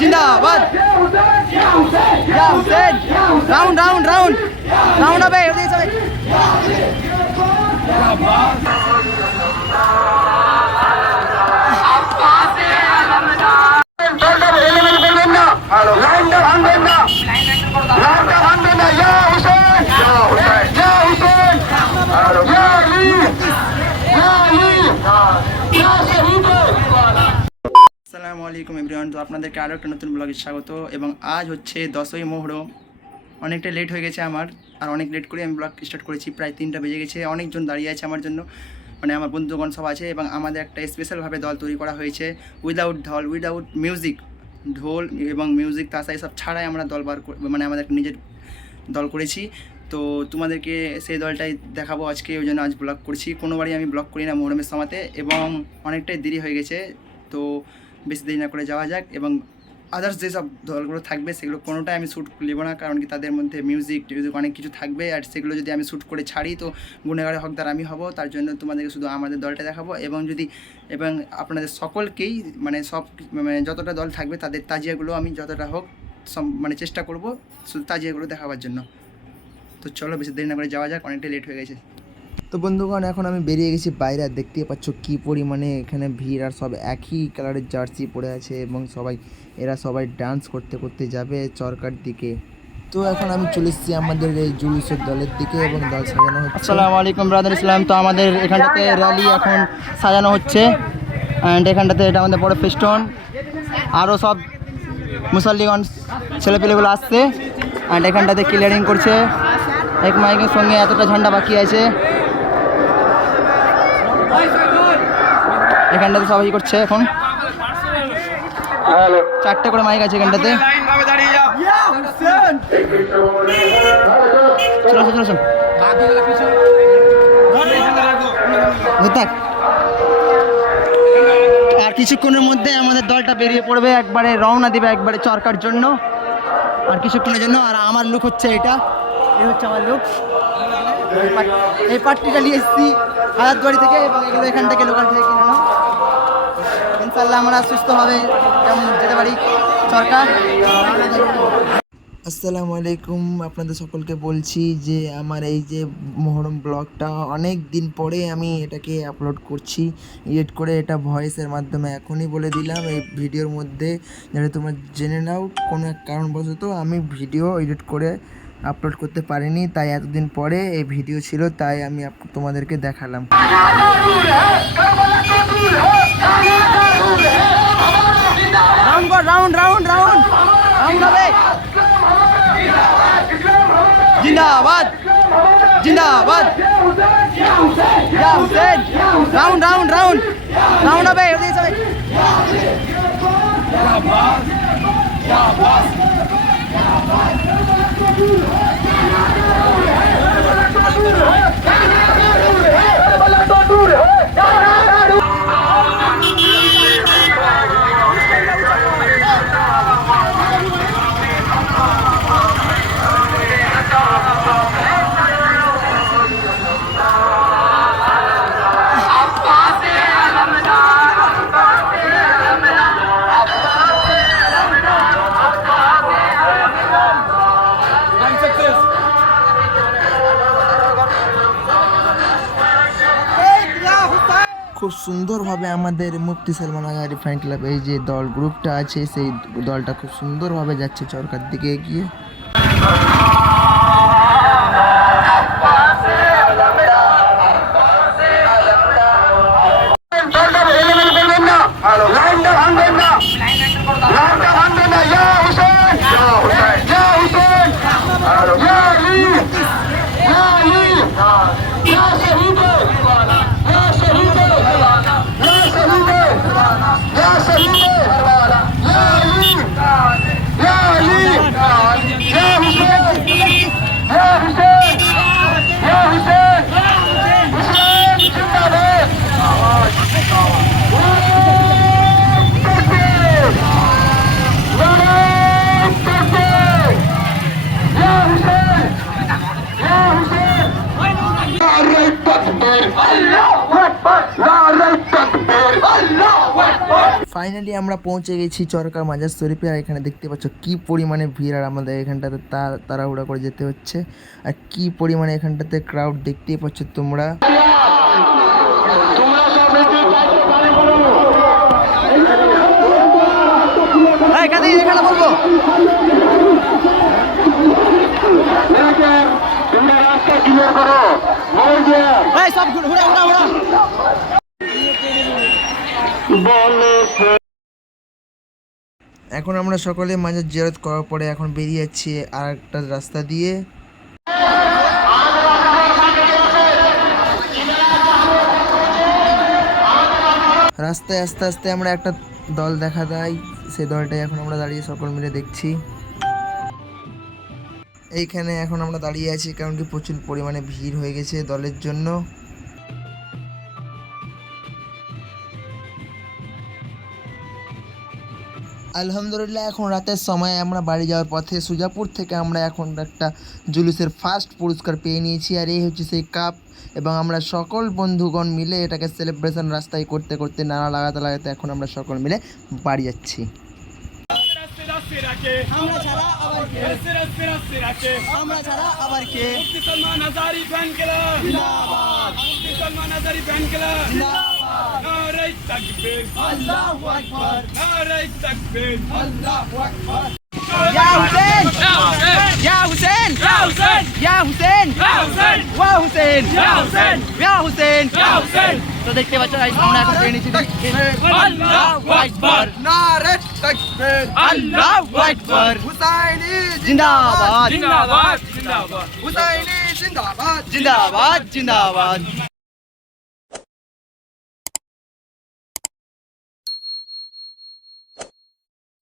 जिंदाबाद। Round round round. Round अबे उधर से Yeah, yeah. আলাইকুম এভরিওয়ান তো আপনাদেরকে আরও একটা নতুন ব্লগে স্বাগত এবং আজ হচ্ছে দশই মোহরম। অনেকটা লেট হয়ে গেছে আমার, আর অনেক লেট করে আমি ব্লগ স্টার্ট করেছি। প্রায় তিনটা বেজে গেছে, অনেকজন দাঁড়িয়ে আছে আমার জন্য। মানে আমার বন্ধুগণ সব আছে এবং আমাদের একটা স্পেশালভাবে দল তৈরি করা হয়েছে। উইদাউট ঢল উইদাউট মিউজিক ঢোল এবং মিউজিক তাছাড়া সব ছাড়াই আমরা দল বার মানে আমাদের একটা নিজের দল করেছি। তো তোমাদেরকে সেই দলটাই দেখাবো আজকে, ওই জন্য আজ ব্লগ করছি। কোনোবারই আমি ব্লগ করি না মোহরমের সময়তে এবং অনেকটাই দেরি হয়ে গেছে। তো বেশি দেরি না করে যাওয়া যাক এবং আদার্স যেসব দলগুলো থাকবে সেগুলো কোনোটাই আমি শ্যুট নেব না, কারণ কি তাদের মধ্যে মিউজিক টিউজিক অনেক কিছু থাকবে আর সেগুলো যদি আমি শ্যুট করে ছাড়ি তো গুণেগারের হকদার আমি হব, তার জন্য তোমাদেরকে শুধু আমাদের দলটা দেখাবো এবং যদি, এবং আপনাদের সকলকেই মানে সব মানে যতটা দল থাকবে তাদের তাজিয়াগুলো আমি যতটা হোক মানে চেষ্টা করব শুধু তাজিয়াগুলো দেখাবার জন্য। তো চলো বেশি দেরি না করে যাওয়া যাক অনেকটা লেট হয়ে গেছে। তো বন্ধুগণ, এখন আমি বেরিয়ে গেছি বাইরে। আর দেখতেই পাচ্ছ কী পরিমাণে এখানে ভিড়, আর সব একই কালারের জার্সি পরে আছে এবং সবাই, এরা সবাই ডান্স করতে করতে যাবে চরকার দিকে। তো এখন আমি চলে এসেছি আমাদের এই জুলুসের দলের দিকে এবং দল সাজানো হচ্ছে। আসসালামু আলাইকুম ব্রাদার ইসলাম তো আমাদের এখানটাতে র্যালি এখন সাজানো হচ্ছে অ্যান্ড এখানটাতে এটা আমাদের বড় ফেস্টন আরও সব মুসল্লিগণ, ছেলেপেলেগুলো আসছে অ্যান্ড এখানটাতে ক্লিয়ারিং করছে। এক মাইকের সঙ্গে এতটা ঝান্ডা বাকি আছে। এখানটাতে সবাই করছে এখন। চারটে করে মাইক আছে এখানটাতে। চলো চলো চলো। থাক আর কিছুক্ষণের মধ্যে আমাদের দলটা বেরিয়ে পড়বে একবারে রওনা দিবে একবারে চরকার জন্য। আর কিছুক্ষণের জন্য আর আমার লুক হচ্ছে এটা। এই হচ্ছে আমার লুক এই পাট্টিটা নিয়ে এসেছি হাজারদুয়ারি থেকে এবং এগুলো এখান থেকে লোকাল থেকে কিনে নাও। ইনশাল্লাহ আমরা সুস্থভাবে যেমন যেতে পারি। সরকার। আসসালামু আলাইকুম আপনাদের সকলকে বলছি যে আমার এই যে মহরম ব্লগটা অনেক দিন পরে আমি এটাকে আপলোড করছি। এডিট করে এটা ভয়েসের মাধ্যমে এখনই বলে দিলাম। এই ভিডিওর মধ্যে যাতে তোমরা জেনে নাও কোনো এক কারণবশত আমি ভিডিও এডিট করে আপলোড করতে পারিনি তাই এতদিন পরে এই ভিডিও ছিল তাই আমি আপ- তোমাদেরকে দেখালাম। round round round round round হবে জিন্দাবাদ জিন্দাবাদ ইয়া Hussain round round round round হবে ওদিকে চলে খুব সুন্দরভাবে আমাদের মুফতি সালমান আজারি ফ্যান ক্লাব এই যে দল গ্রুপটা আছে সেই দলটা খুব সুন্দরভাবে যাচ্ছে চরকার দিকে এগিয়ে। দলটা ফাইনালি আমরা পৌঁছে গেছি চরকার মাজার শরীফে। আর এখানে দেখতে পাচ্ছ কি পরিমাণে ভিড়। আর আমাদের এখানটাতে তাড়াহুড়া করে যেতে হচ্ছে। আর কি পরিমাণে এখানটাতে ক্রাউড দেখতে পাচ্ছ তোমরা। এখানে বলব? ক্লিয়ার করো সব এখন আমরা সকলে মাঝে জিয়ারত করার পরে এখন বেরিয়ে যাচ্ছি আর একটা রাস্তা দিয়ে। রাস্তায় আস্তে আস্তে আমরা একটা দল দেখা দেয় সেই দলটাই এখন আমরা দাঁড়িয়ে সকল মিলে দেখছি। এইখানে এখন আমরা দাঁড়িয়ে আছি, কারণ কি প্রচুর পরিমাণে ভিড় হয়ে গেছে দলের জন্য। আলহামদুলিল্লাহ, এখন রাতের সময় আমরা বাড়ি যাওয়ার পথে সুজাপুর থেকে আমরা এখন একটা জুলুসের ফার্স্ট পুরস্কার পেয়ে নিয়েছি, আর এই হচ্ছে সেই কাপ এবং আমরা সকল বন্ধুগণ মিলে এটাকে সেলিব্রেশন রাস্তায় করতে করতে নানা লাগাতে লাগাতে এখন আমরা সকল মিলে বাড়ি যাচ্ছি। রাস্তে রাস্তে রাখে আমরা ছাড়া আবার কে রাস্তে রাস্তে রাস্তে রাখে আমরা ছাড়া আবার কে মুফতি সলমান আজারি ফ্যান ক্লাব জিন্দাবাদ মুফতি সলমান আজারি ফ্যান ক্লাব জিন্দাবাদ নারাই তাকবীর আল্লাহু আকবার নারাই তাকবীর আল্লাহু আকবার ইয়া হুসেন ইয়া হুসেন ইয়া হুসেন ইয়া হুসেন ইয়া হুসেন ওয়া হুসেন ইয়া হুসেন ইয়া হুসেন ইয়া হুসেন তো দেখতে পাচ্ছ guys, আমরা এখন পেয়ে নিচ্ছি আল্লাহু আকবার নারে Takbir Allahu Akbar. Husaini Zindabad. Zindabad. Zindabad Husaini Zindabad. Zindabad Zindabad.